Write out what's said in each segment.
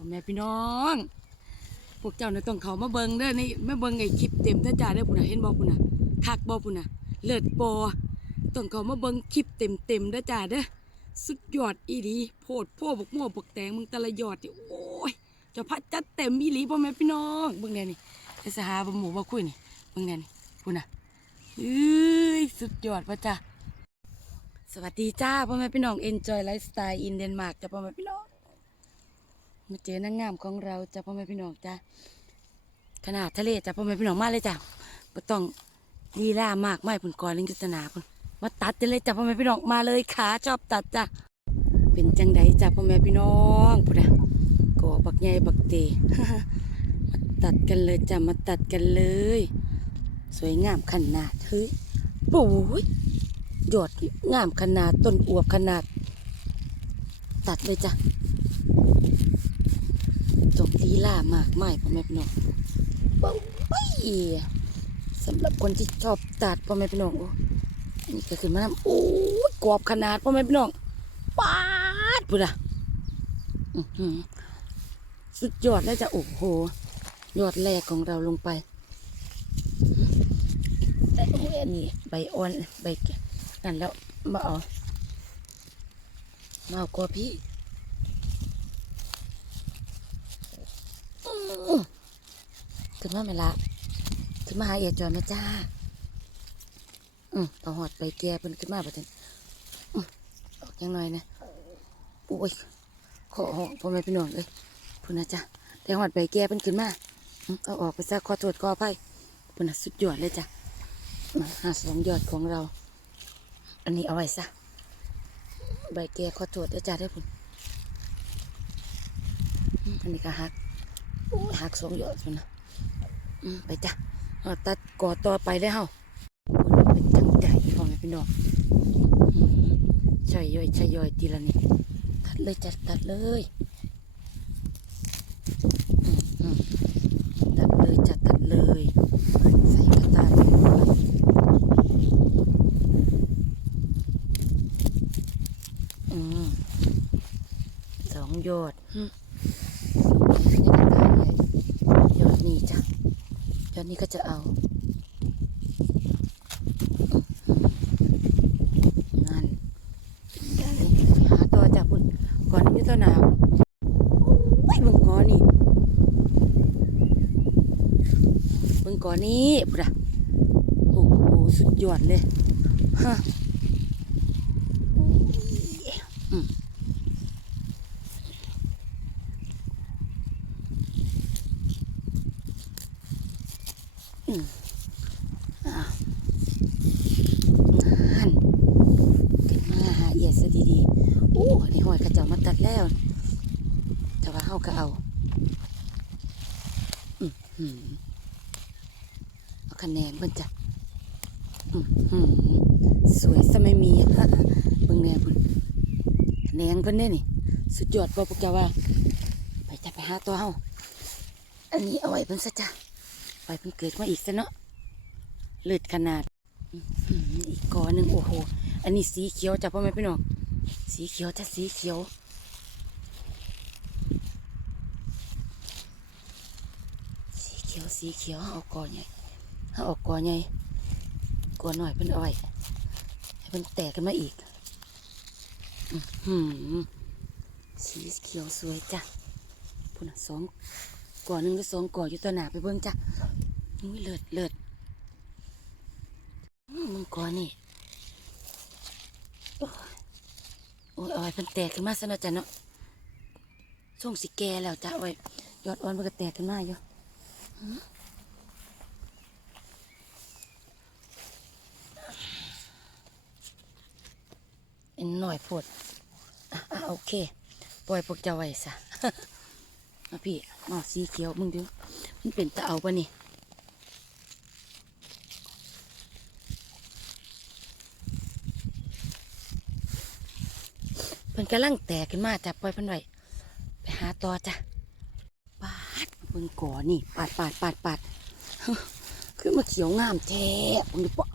พ่อแม่พี่น้อง พวกเจ้าเนี่ยต้องเขามาเบิงเด้อนี่มาเบิงไอ้คลิปเต็มเด้อจ้าเด้อพุ่นน่ะเห็นบ่พุ่นน่ะคักบ่พุ่นน่ะ เลิศปอต้องเขามาเบิงคลิปเต็มเต็มๆเด้อจ้าเด้อสุดยอดอีหลีโพดโพบกมั่วบกแตงมึงแต่ละยอดนี่โอ้ยจะพัดจัดเต็มอีหลีพ่อแม่พี่น้องเบิ่งแน่นี่ไอ้สหาบ่หมูบ่คุยนี่เบิ่งแน่นี่พุ่นน่ะเอ้ยสุดยอดว่ะจ้าสวัสดีจ้าพ่อแม่พี่น้อง Enjoy Lifestyle in Denmark จ้าพ่อแม่พี่น้อง มาเจอนางงามของเราจ้าพ่อแม่พี่น้องจ้าขนาดทะเลจ้าพ่อแม่พี่น้องมาเลยจ้าบ่ต้องลีลามากไม่พุ่นกอลิงจุตนาพุ่นมาตัดกันเลยจ้าพ่อแม่พี่น้องมาเลยขาชอบตัดจ้าเป็นจังไดจ้าพ่อแม่พี่น้องพุ่นนะก่อบักใหญ่บักเตมาตัดกันเลยจ้ามาตัดกันเลย สวยงามขนาดเฮ้ยโอ้ยยอดงามขนาดต้นอวบขนาด ตัดเลยจ้ะ จงลีลามากไม่พ่อแม่พี่น้องบ้าไปสำหรับคนที่ชอบตัดพ่อแม่พี่น้องนี่ก็ขึ้นมาน้ำโอ้ยกรอบขนาดพ่อแม่พี่น้องปาดพุ่นอะสุดยอดแล้วจะโอ้โหยอดแรกของเราลงไปแต่โอ้ยอันนี้ใบอ่อนใบนั่นแล้วมาเอามาเอากลัวพี่ ขึ้นมาไหมละขึ้นมาหาเอียจอยมาจ้า อืมเอาหอดไปแกเพิ่นขึ้นมาบ่ทันอืมออกยังหน่อยนะโอ้ยขอหอกพ่อแม่พี่น้องเลยพุ่นนะจ้ะแต่หอดไปแกเพิ่นขึ้นมาอืมเอาออกไปซะขอโทษขออภัยพุ่นนะสุดยอดเลยจ้ะมาหาสองยอดของเรา อันนี้เอาไว้ซะใบแก่ขอโทษด้วยจ้าได้พุ่นอันนี้ก็หักโอ้ยหักสองยอดพุ่นนะ ไปจ้ะตัดก่อต่อไปได้อเฮาเป็นจังใจพ่อแม่พี่น้องใช่ย่อยใช่ย่อยทีละนิดตัดเลยจัดตัดเลยตัดเลยจัดตัดเลยใส่กระตาสองยอดอืม ในกระตาใหญ่ยอดนี้จ้ะ ยอดนี้ก็จะเอานั่นหาตัวจากคุณก่อนนี่ตัวหนาวไม่เบิ่งก่อนนี่มึงก่อนนี้พุดะโอ้โหสุดยอดเลยฮะอืม หันขึ้นมาหาเอียดซะดีๆ โอ้ อันนี้หอยกระมาตัดแล้ว แต่ว่าเฮาก็เอาอเอาคะแนนเพิ่นจ้ะสวยซะไม่มีอะเบิ่งแน่พุ่นคะแนนเพิ่นเด้นี่ สุดยอดบ่พวกเจ้าว่า ไปจะไปหาตัวเฮาอันนี้เอาไว้เพิ่นซะจ้ะไปเพิ่นเกิดมาอีกซะเนาะเลือดขนาด อีกกอหนึ่งโอ้โห อันนี้สีเขียวจ้ะพ่อแม่พี่น้อง สีเขียวจะสีเขียว สีเขียวสีเขียวเอากอใหญ่เอาออกกอใหญ่กอหน่อยเพิ่นเอาไว้ให้เพิ่นแตกกันมาอีกอื้อหือสีเขียวสวยจ้ะพุ่นสองกอหนึ่งหรือสองกออยู่ตัวหนาไปเบิ่งจ้ะอุ้ยเลิศเลิศมมึงก่อนนี่โอ้ยโอ้ยอาไว้เพิ่นแตกขึ้นมาซะเนาะจ้ะเนาะช่วงสิแก่แล้วจ้ะอาไว้ยอดอ่อนมันก็แตกขึ้นมาอยู่เอ็นหน่อยพดโอเค ปล่อยพวกเจ้าไว้ซะมาพี่มาสีเขียวมึงดู มันเป็นตะเอาปะนี่ พิ่นกำลังแตกขึ้นมาจ้ะปล่อยเพิ่นไว้ไปหาต่อจ้ะปาดเบิ่งก่อนี่ปาดปาดปาดปาดคือมาเขียวงามแท้เบิ่งดิปะ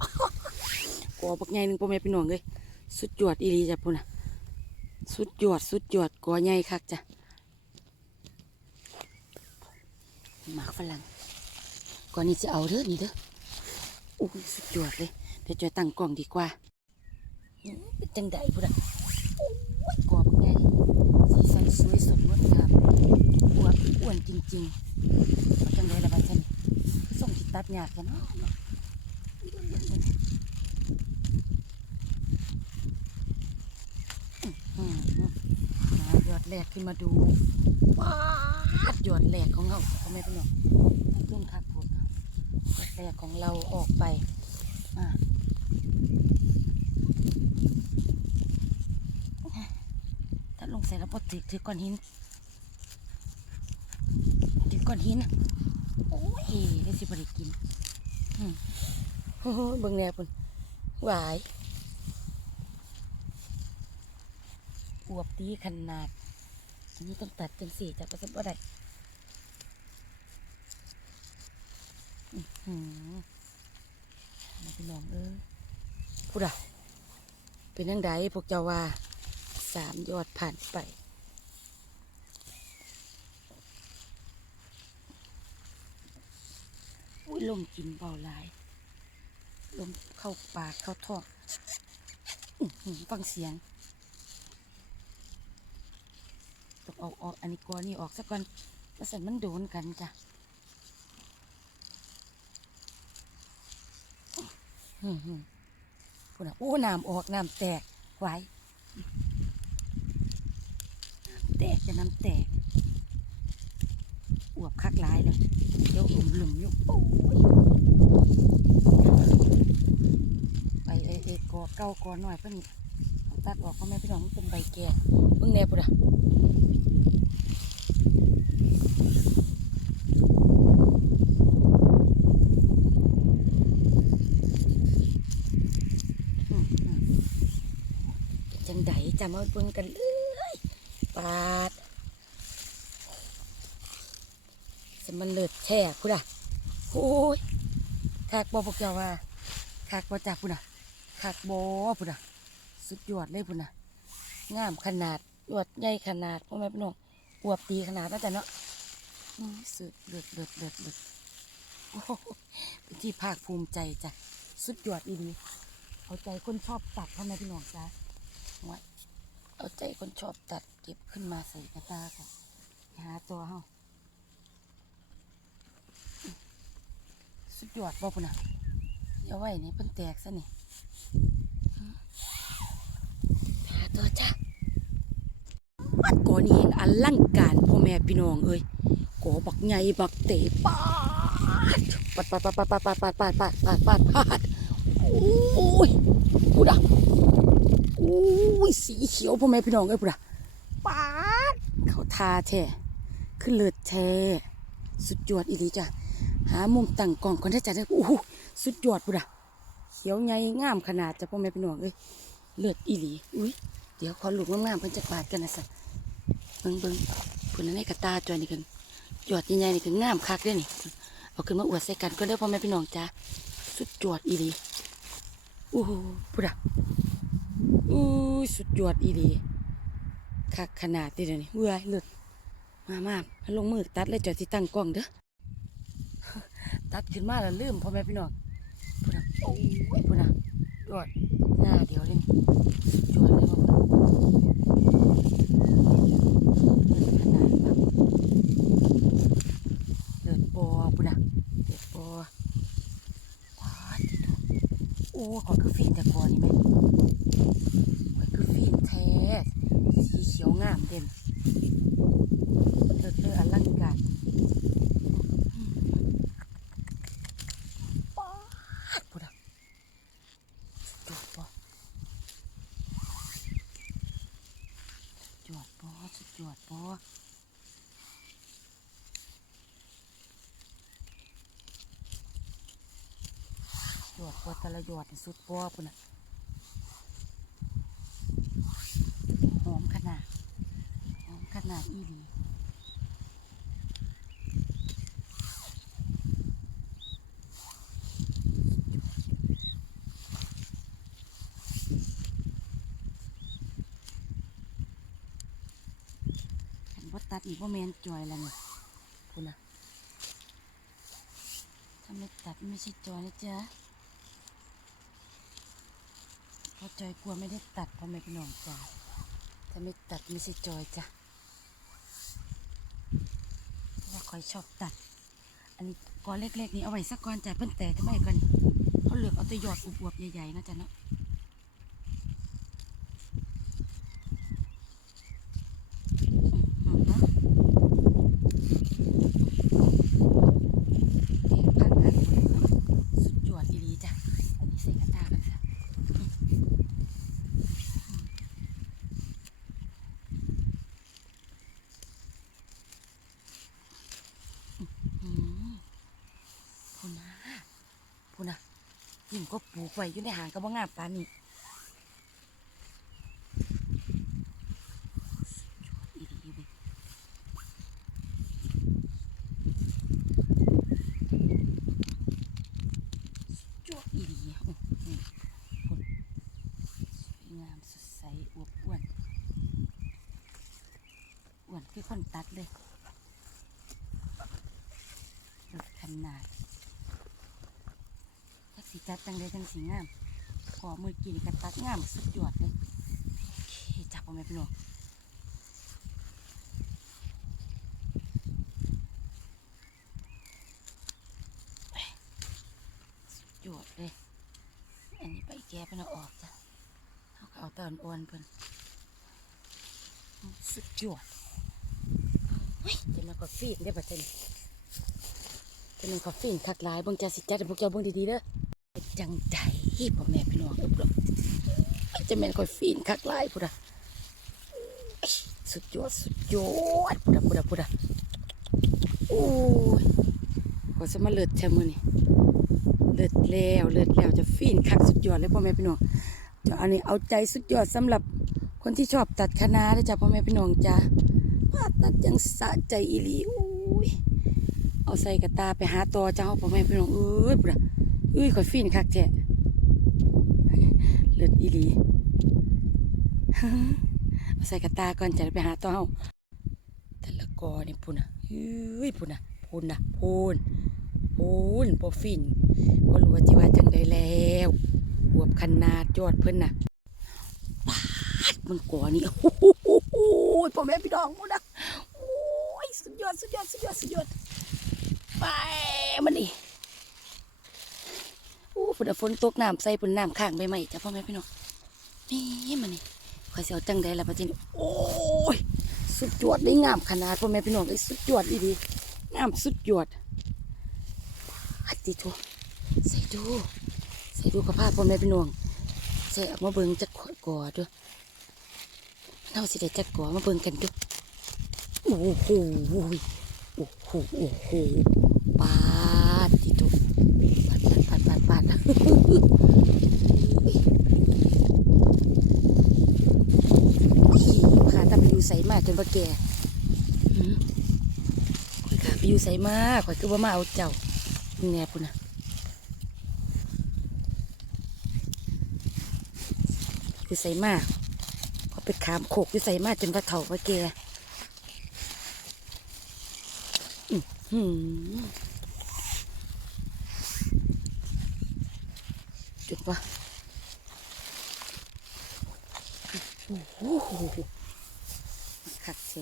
ก่อบักใหญ่หนึ่งพ่อแม่พี่น้องเลยสุดยอดอีหลีจ้ะพุ่นน่ะสุดยอดสุดยอดก่อใหญ่คักจ้ะหมากฝรั่งก่อนนี้จะเอาเด้อนี่เด้อโอ้สุดยอดเลยเดี๋ยวจอยตั้งกล้องดีกว่าเป็นจังไดพุ่นอะ กรอบไงสีสันสวยสดงดงามอวบอ้วนจริงๆเอาจังไดล่ะบัดฉันส่งที่ตัดหยากกันเนาะอืมมายอดแรกขึ้นมาดูว้าดยอดแรกของเราพ่อแม่พี่น้องตุ้มคักพุ่นยอดแรกของเราออกไปอ่า ถ้าลง ใส่แล้วปถือถือก้อนหินถือก้อนหินโอ้ยได้สิบริกินเบิ่งแนวปุ่นหวายอวบตีขนาด อันนี้ต้องตัดจังสี่จากประสบว่าได้อื้อหือมพี่น้องเออพูดอะเป็นยังไงพวกเจ้าว่า สามยอดผ่านไป อุ้ยลมกินเบาหลาย ลมเข้าปากเข้าท้องอื้อหือฟังเสียงต้องเอาออกอันนี้ก่อนนี่ออกสักก่อนแล้วสันมันโดนกันจ้ะอือหือพูดนะโอ้น้ำออกน้ำแตกไว้ แตกจะน้ำแตกอวบคักหลายเลยเดี๋ยวอุ่มหลุมอยู่โอ้ยไปเอเอกอเก้ากอหน่อยเพิ่นเอาตัดออกพ่อแม่พี่น้องมันเป็นใบแก่เบิ่งแน่ปุ่นอะอืมอืมเป็นจังไดจะมาเบิ่งกันเลย ปาดสมันเลิศแท้พุ่นอะโอ้ยคากบอพวกเจ้าว่าคากบอจากพุ่นอะคากบอพุ่นอะสุดยอดเลยพุ่นอะงามขนาดยอดใหญ่ขนาดพ่อแม่พี่น้องอวบตีขนาดนั่นแต่เนาะสุดเลิศเลิศเลิศเลิศโอ้โหเป็นที่ภาคภูมิใจจ้ะสุดยอดอีดีเอาใจคนชอบตัดพ่อแม่พี่น้องจ้ะไว้ เอาใจคนชอบตัดเก็บขึ้นมาใส่กระตาค่ะหาตัวเฮาสุดยอดบ่ปุ่นน่ะเดี๋ยวไว้นี่เพิ่นแตกซะนี่หาตัวจ้ะวัดก่อนี้เองอลังการพ่อแม่พี่น้องเอ้ยก่อบักใหญ่บักเตะปาดปัดปัดปัดปัดปัดปัดปัดปัดปัดปัดปัดปัดโอ้ยกูดัก อุ้ยสีเขียวพ่อแม่พี่น้องเอ้ยปุ่ะป๊าดเขาทาแท้ขึ้นเลือดแท้สุดยอดอีหลีจ้ะหามุมตั้งกล่องก่อนได้จ้ะเด้อโอ้โหสุดยอดปุ่ะเขียวใหญ่งามขนาดจ้ะพ่อแม่พี่น้องเอ้ยเลือดอีหลีอุ้ยเดี๋ยวขอหลูกงามๆเพิ่นจะปาดกันนะสัเบิ่งเบิ่งพุ่นนั้นในกระตาจอยนี่กันยอดใหญ่ๆนี่คืองามคักเด้นี่เอาขึ้นมาอวดใส่กันก็ได้พ่อแม่พี่น้องจ้ะสุดยอดอีหลีโอ้โหปุ่นอะ อุ้สุดยอดอีดีคักขนาดนี้เดี๋ยวนี้เบื่อหลุดมามามาลงมือตัดเลยจอดที่ตั้งกล้องเด้อตัดขึ้นมาแล้วลืมพ่อแม่พี่น้องพูดนะโอ้ยพูดนะยอดหน้าเดียวเลยสุดยอดเลยว่าขนาดแบบเลิศปอพูดนะเลิศปอว้าวที่ดูโอ้ ขอคือฟินแต่กอนนี่ไหมมันคือฟินแท้สีเขียวงามเด่นเลิศเลออลังการป๊าดพุดอะสุดยอดปะสุดยอดปะสุดยอดปะยอดปะแต่ละ ยอดสุดปะปุ่นอะหอมขนาดหอมขนาดอีหลีฉันว่าตัดอีกว่าแมนจอยแล้วเนี่ยคุณนะาไม่ตัดไม่ใช่จอยนะจ๊ะเพราะ จอยกลัวไม่ได้ตัดเพราะไม่เป็นหนองจ้าถ้าไม่ตัดไม่ใช่จอยจ้ะเราะว่าคอยชอบตัด อันนี้ก้อนเล็กๆนี้เอาไว้สักก้อนจ้ะเพิ่นแต่ทำไมก่อนเขาเหลือกเอาแตัวยอดอวบๆใหญ่ๆนะจ๊ะเนาะอืมเนาะ เด็กพักกันหมดเลยเนาะสุดยอดอีหลีจ้ะ อันนี้ใส่กระตากันจ้ะอืมพูนะพูนะ ยิ่งก็ปลูกไว้อยู่ในหางก็บ่งามปานนี้สุดยอดอีหลีเว้ยจวดอีดีอื้อหือพุ่นสวยงามสดใสอวบอ้วนอ้วนคือคนตัดเลยลดขนาด ถ้าสีตัดจังเลยจังสีงามขอมือกินกันตัดงามสุดยอดเลยจับเอาไหมพี่น้องสุดยอดเลย อันนี้ไปแก้เพิ่นเอออกจ้ะเขาเอาตอนอ่อนเพิ่นสุดยอดเฮ้ยจะมาก็ฟีนได้อบัดนี้จะมันก็ฟีนคักหลายเบิ่งจ้าสิจัดพวกเจ้าเบิ่งดีๆเด้อ จังใจพ่อแม่พี่น้องเอ้ยบ่จะแม่นก็ฟีนคักหลายพุ่นน่ะสุดยอดสุดยอดพุ่นน่ะพุ่นน่ะพุ่นน่ะโอ้ยก็จะมาเลิศแท้มื้อนี้เลิศแล้วเลิศแล้วจะฟีนคักสุดยอดเลยพ่อแม่พี่น้องจะอันนี้เอาใจสุดยอดสำหรับคนที่ชอบตัดคณะนะจ๊ะพ่อแม่พี่น้องจ้ะว่าตัดยังสะใจอีหลีโอ้ยเอาใส่กระตาไปหาตอเจ้าพ่อแม่พี่น้องเอ้ยปุ่ะ อุ้ยข่อยฟีนคักแท้เลิศอีหลีเอาใส่กระตาก่อนจะได้ไปหาตอเฮาแต่ละกอนี่พุ่นน่ะเฮ้ยพุ่นน่ะพุ่นน่ะพุ่นพูนปอฟินบ่รู้ว่าจิว่าจังใดแล้วอวบขนาดยอดเพิ่นน่ะปาดมันกอนี่โอ้โหพ่อแม่พี่น้องหมูนะโอ้ยสุดยอดสุดยอดสุดยอดสุดยอดไปมันนี่ ฝนฝนตกน้ำใส่ปุ่นน้ำข้างใบไม้จ้ะพ่อแม่พี่น้องนี่มันนี่ข่อยเสิเอาจังใดล่ะปะจินโอ้ยสุดยอดได้งามขนาดพ่อแม่พี่น้องได้สุดยอดดีๆงามสุดยอดอัดติทูใส่ดูใส่ดูกับผ้าพ่อแม่พี่น้องใส่ออกมาเบิ่งจักขวดกอด้วยเราสิได้จักกอมาเบิ่งกันดูโอ้โหโอ้โหโอ้โหปลาดติทูปาดปาดปาดปาดปาดขาตาไปอยู่ใส่มาก จนว่าแก่ข่อยขาไปอยู่ใส่มากข่อยคือว่ามาเอาเจ้าแน่ปุ่นนะอยู่ใส่มากพอไปขามโขกอยู่ใส่มากจนว่าเถ่าว่าแกอื้อหือจุดว่าโอ้โห แส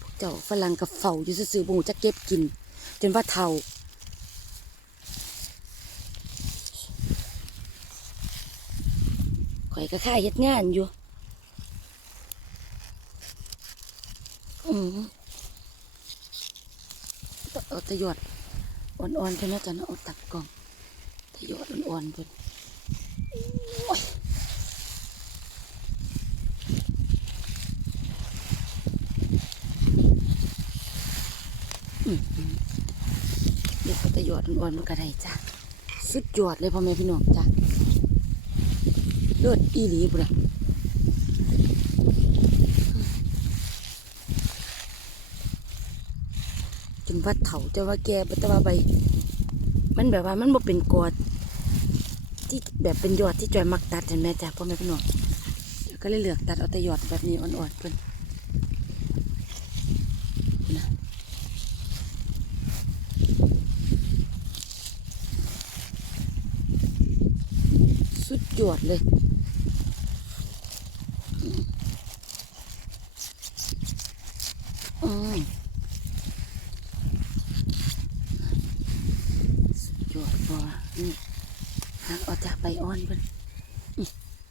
พวกเจ้าฝรั่งกับเฝ้าอยู่ซื่อๆบ่ฮู้จะเก็บกิน จนว่าเท่าข่อยก็ค่าเฮ็ดงานอยู่อืมต้องเอาตะยอดอ่อนๆเพิ่นนะจ๊ะเนะเอาตักกล่องตะยอดอ่อนๆเพิ่นโอ้ยอืม เดี๋ยวเอาตะยอดอ่อนๆมันก็ได้จ้ะสุดยอดเลยพ่อแม่พี่น้องจ้ะเลิศอีหลีบุระจนว่าเถาจะว่าแกบ่แต่ว่าใบ มันแบบว่ามันบ่เป็นกอด ที่แบบเป็นยอดที่จอยมักตัดเห็นไหมจ้ะพ่อแม่พี่น้องก็เลยเลือกตัดเอาแต่ยอดแบบนี้อ่อนๆเพิ่นนะ จ วดเลย อืมสุดยอดพอนี่หักออกจากใบอ่อนเพิ่นอื้อ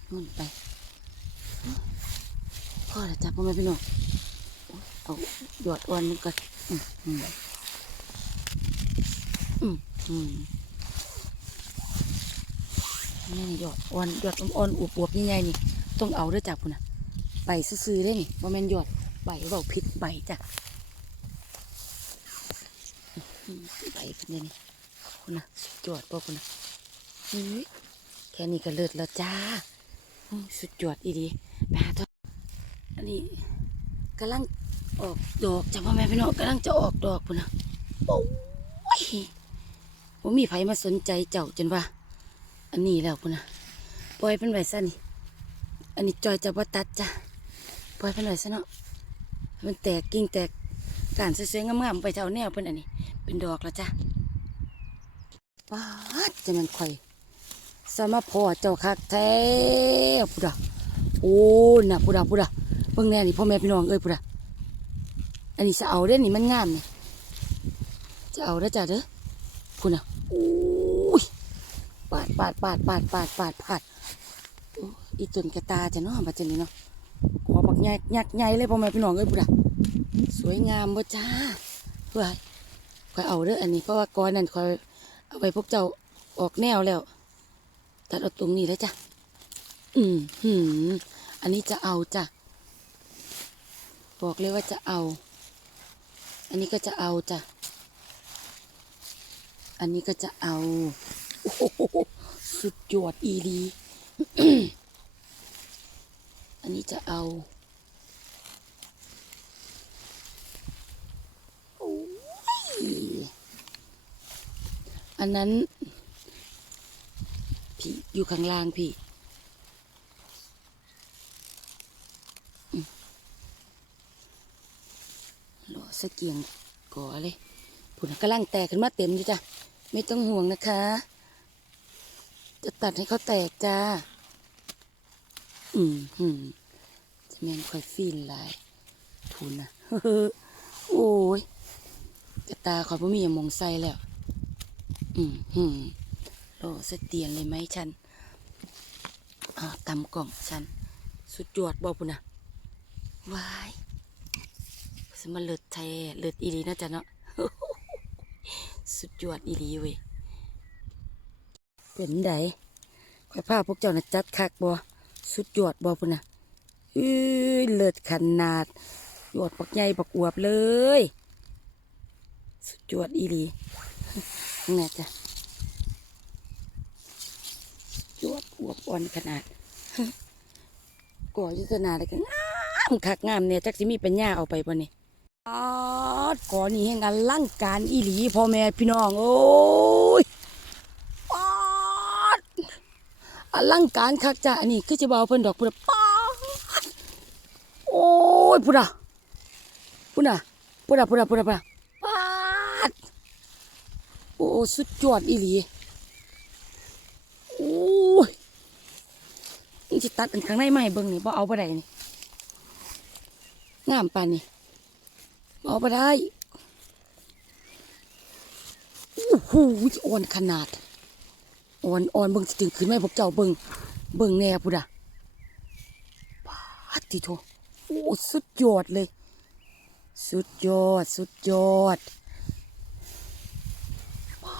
นู่นไป พ่อละจับพ่อแม่พี่น้องเอาหยอดอ่อนมันก่อนอืมอืมอืม นี่นี่ยอดอ่อนยอดอ่อนๆอวบๆใหญ่ๆนี่ ต้องเอาด้อจ้ะพุ่นน่ะใบซื่อๆได้นี่บ่แม่นยอดใบเว้าผิดใบจ้ะอื้อหือใบเป็นยังนี่พุ่นน่ะสุดยอดบ่พุ่นน่ะแค่นี้ก็เลิศแล้วจ้าสุดยอดอีดีไปหาตัวอันนี้กำลังออกดอกจ้ะพ่อแม่พี่น้องกำลังจะออกดอกพุ่นน่ะโอ้ยบ่มีไผมาสนใจเจ้าจนว่า อันนี้แล้วพุ่นะปล่อยเป็นไว้ซะนี่ อันนี้จอยจะบ่ตัดจ้ะปล่อยเป็นไว้ซะเนาะ มันแตกกิ่งแตกการสวยๆงามๆไปเจ้าแนวเพิ่นอันนี้ เป็นดอกแล้วจ้ะป้าดจะมันข่อยสมาพอเจ้าคักแท้พุดะโอ้น่ะพุดะพุดะเบิ่งแน่นี่พ่อแม่พี่น้องเอ้ยพุดะอันนี้จะเอาเด้นี่มันงามนี่จะเอาเด้จ้ะเด้อพุ่นน่ะโอ้ ปาดปาดปาดปาดปาดปาดปาดอีตุนกระตาจะเนาะบัดนี้เนาะขอบักใหญ่ยักใหญ่เลยพ่อแม่พี่น้องเอ้ยบุดะสวยงามบ่จ้าเพื่อคอยเอาเด้ออันนี้เพราะว่าก้อนนั่นคอยเอาไปพวกเจ้าออกแนวแล้วตัดเอาตรงนี้แล้วจ้ะอืมหืมอันนี้จะเอาจ้ะบอกเลยว่าจะเอา อันนี้ก็จะเอาจ้ะอันนี้ก็จะเอา สุดยอดอีดีอันนี้จะเอาอันนั้น พี่อยู่ข้างล่างพี่อืมรอสะเกียงก่อเลยผุนกำลังแตกขึ้นมาเต็มอยู่จ้ะ ไม่ต้องห่วงนะคะ จะตัดให้เขาแตกจ้า อืมหืมจะแมนคอยฟีนหลายทุนนะโอ้ยแต่ตาคอยพ่มีอย่างมองใส่แล้ว อืมหืมโลเสเตียนเลยไหมฉันอ่าตำกล่องฉัน สุดยอดบอกปุ่นนะวายสมาเลิศแท้เลิศอีดีนะจ๊ะเนาะสุดยอดอีหลีเว้ย เป็นไดข้อยพาพวกเจ้าน่ะจัดคักบ่สุดยอดบ่พุ่นน่ะอื้อเลิศขนาดยอดปักใหญ่ปักอวบเลย สุดยอดอีหลีแน่จ้ะยอดอวบอ่อนขนาดก่อยุทธนาเลยก็งามคักงามเนี่ยจักสิมีปัญญาเอาไปบ่เนี่ยออดก่อนนี้แห่งอลังการอีหลีพ่อแม่พี่น้อง โอ้ยปอด อลังการคักจ้ะอันนี้คือจะเบเอาเพิ่นดอกพุ่นปอดโอ้ยพุ่นอะพุ่นอะพุ่นอะพุ่นอะพุ่นอะพุ่นอะปาดโอ้สุดยอดอีหลีโอ้ยนี่สิตัดอันข้างในไม่เบิ่งนี่บ่เอาบ่ได้นี่งามปานนี่เอาไปได้โอ้โหอ่อนขนาด อ่อนอ่อนเบิ่งสิถึงขึ้นไหมพวกเจ้าเบิ่งเบิ่งแน่พุดอะปาดติโทโอ้สุดยอดเลย สุดยอด สุดยอดปา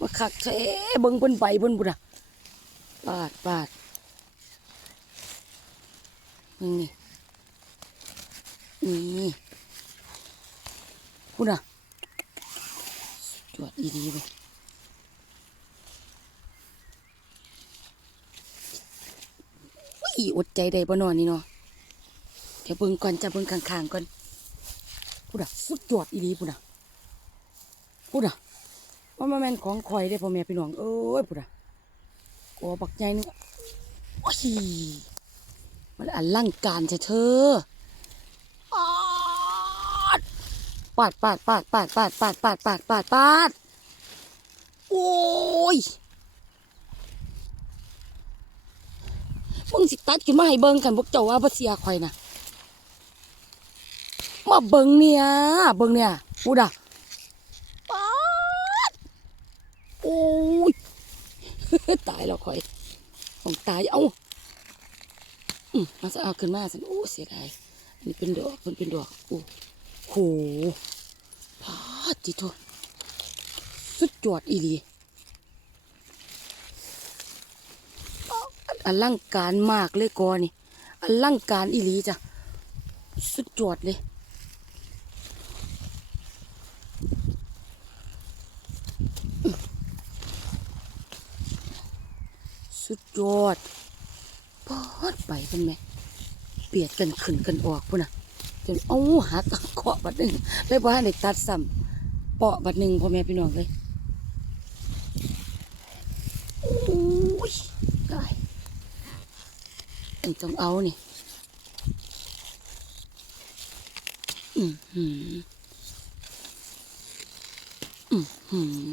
มาคักแท้เบิ่งบนใบบนบุดอะปาดปาดนี่นี่พูดอะ จวดอีดีไปอุ้ยอดใจได้บ่นอนนี่เนาะเดี๋ยวเบิ่งก่อนจะเบิ่งข้างๆก่อนพูดอะสุดจวดอีดีพูดอะพูดอะว่ามันแม่นของข่อยได้พ่อแม่พี่น้องเอ้ยพูดอะกอบักใหญ่นึงโอ้ยมันอลังการจะเธอ ปาดปาดปาดปาดปาดปาดปาดปาดปาดปาดโอ้ยมึงสิตัดขึ้นมาให้เบิ้งกันพวกเจ้าว่าบ่เสียข่อยน่ะมาเบิ้งเนี่ยเบิ้งเนี่ยพูดอะปาดโอ้ยตายแล้วข่อยของตายเอ้ามาสะเอาขึ้นมาสัโอ้เสียดายอันนี้เป็นดอกป็นเป็นดอกโอ้ โหพาดจิโตสุดยอดอีหลีอลังการมากเลยกอนี่อลังการอีลีจ้ะ สุดยอดเลย สุดยอดปอดไปเป็นไหม เปียดกันขึ้นกันออกพุ่นน่ะ จนเอาหักเคาะบัดหนึ่งเลยว่าในตัดซ้ำเปาะบัดหนึ่งพ่อแม่พี่น้องเลยโอ้ยได้ต้องเอานี่อืมหืมอืมหืม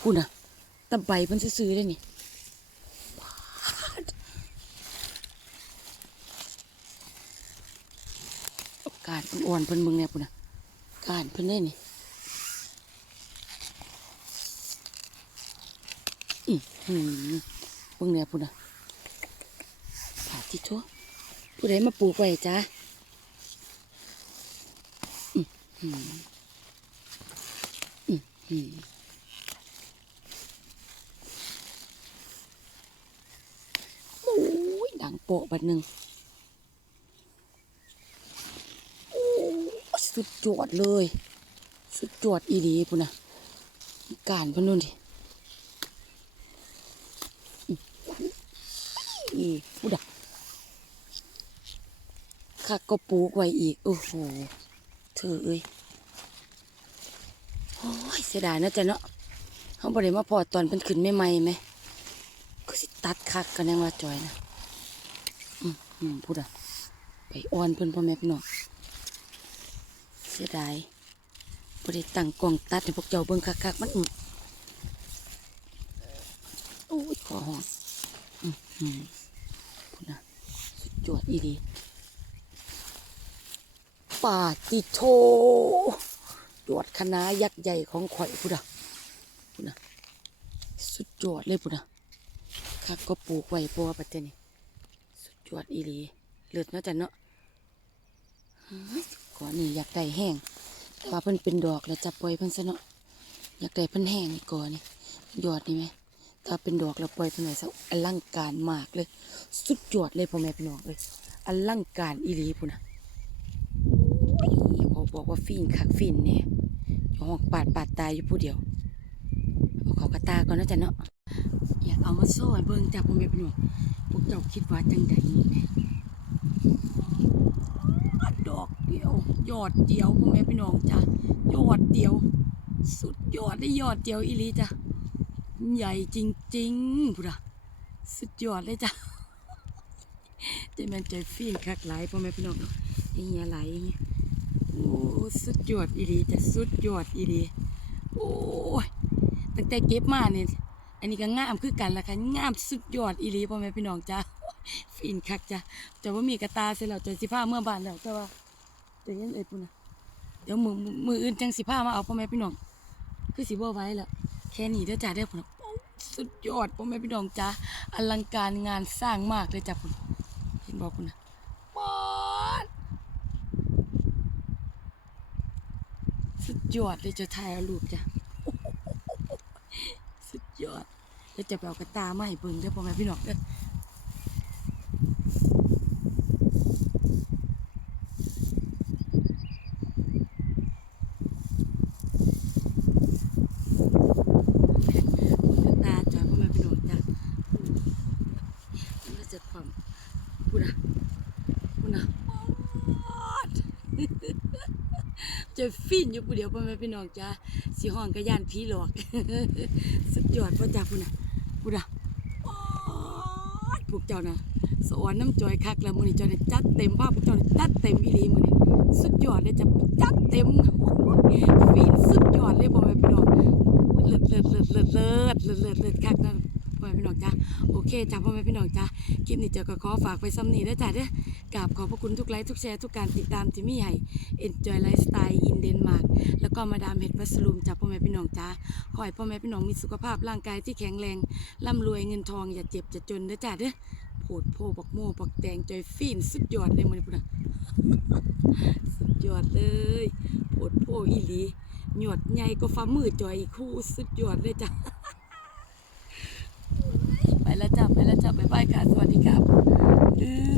พูดนะตะใบมันซื้อได้นี่ การเพิ่น อ่อนเพิ่นมึงเนี่ยพุ่นนะการเพิ่นได้นี่อือหือเบิ่งเนี่ยพุ่นน่ะปาที่ทั่วผู้ใดมาปลูกไว้จ้าอือหืออือหือโอ้ยดังโปะบัดหนึ่ง สุดยอดเลย สุดยอดอีดีพุ่นนะการพนนู่นดิอีพูดะข้าก็ปลูกไว้อีก โอ้โห เธอเอ้ยโอ้ยเสียดายนะจ๊ะเนาะเขาบริมาพอตอนเป็นขึ้นไม่ใหม่ไหมก็สิตัดคักกันยังว่าจอยนะ อืมอืมพูดะไปอ่อนเพิ่อนพ่อแม่พี่น้อง สียดายบริตั้งกล่องตัดให้พวกเจ้าเบิ่งคักๆมันอืมโอ้ยขอหอมอืมอืมพูดนะสุดยอดอีดีปาติโชยอดคณะยักษ์ใหญ่ของข่อยพูดนะพูดนะสุดยอดเลยพูดนะคักก็ปลูกไว้ปัวปัจจุบันสุดยอดอีดีเลือดเนาะจันเนาะ ก่อนนี่อยากได้แห้งแต่ว่าเพิ่นเป็นดอกแล้วจะปล่อยเพิ่นซะเนาะอยากได้เพิ่นแห้งนี่ก่อนนี่ยอดนี่ไหมถ้าเป็นดอกแล้วปล่อยเพิ่นไว้ซะอลังการมากเลย สุดยอดเลยพ่อแม่พี่น้องเลยอลังการอีหลีพุ่นนะเขาบอกว่าฟีนคักฟีนเนี่ยอยู่ห้องปาดปาดตายอยู่ผู้เดียวเอาเขากระตาก่อนนะจ๊ะเนาะอยากเอามาโซ่เบิ่งจ้ะพ่อแม่พี่น้องพวกเจ้าคิดว่าจังใดนี่แหละดอก เดียว ยอดเดียวพ่อแม่พี่น้องจ้ะยอดเดียว สุดยอดได้ยอดเดียวอีลีจ้ะใหญ่จริงๆพุดะสุดยอดเลยจ้ะใจแมันใจฟีนคักหลายพ่อแม่พี่น้องเนาะไอ้เหี้ยไหลอย่างเงี้ยโอ้สุดยอดอีลีจ้ะสุดยอดอีลีโอ้ยตั้งแต่เก็บมาเนี่ยอันนี้ก็งามคือกันละค่ะงามสุดยอดอีลีพ่อแม่พี่น้องจ้ะฟีนคักจ้ะจะว่ามีกระตาเสร็จแล้วจะสิผ้าเมื่อบานแล้วแต่ว่า เดี๋ยวยังเอ็ดปุ่นนะเดี๋ยวมือมืออื่นจังสิผ้ามาเอาพ่อแม่พี่น้องคือสิบ่ไว้แล้วแค่นี้เด้อจ้าได้อพุ่นสุดยอดพ่อแม่พี่น้องจ้าอลังการงานสร้างมากเลยจ้ะพุ่นเห็นบอกพุ่นะปอดสุดยอดเลยจะถ่ายรูปจ้ะสุดยอดแล้วจะไปเอากระตามาให้เบิ่งเด้อพ่อแม่พี่น้องเด้อ นอยู่ผู้เดียวพ่อแม่พี่น้องจ้าสีห้องกระยานผีหลอก สุดยอดพ่อจ้าพุ่นน่ะพุ่นน่ะพวกเจ้านะสวนน้ำจอยคักแล้วมือนี่จอยจัดเต็มภาพพวกเจ้าจัดเต็มอีลีมือนี่สุดยอดเลยจะจัดเต็มฟินสุดยอดเลยพ่อแม่พี่น้องเลิศเลิศเลิศเลิศเลิศเลิศเลิศคักนะ พ่อแม่พี่น้องจ้าโอเคจ้าพ่อแม่พี่น้องจ้าคลิปนี้เจอก็ขอฝากไปซ้ำนี้ด้อจ้าเด้อกราบขอบพระคุณทุกไลค์ทุกแชร์ทุกการติดตามที่มีให้ Enjoy Lifestyle in Denmark แล้วก็มาดามเห็ดมัสลูมจ้าพ่อแม่พี่น้องจ้าขอให้พ่อแม่พี่น้องมีสุขภาพร่างกายที่แข็งแรงร่ำรวยเงินทองอย่าเจ็บจะจนเด้จ้าเด้อโผดโพบักโม่บักแตงจอยฟีนสุดยอดเลยมื้อนี้พุ่นะสุดยอดเลยโผดโพอีหลีหยดใหญ่ก็ฟ้ามือจอยอีคู่สุดยอดเลยจ้ะ แล้วจ้ะไปแล้วจ้ะบ๊ายบายค่ะ สวัสดีครับ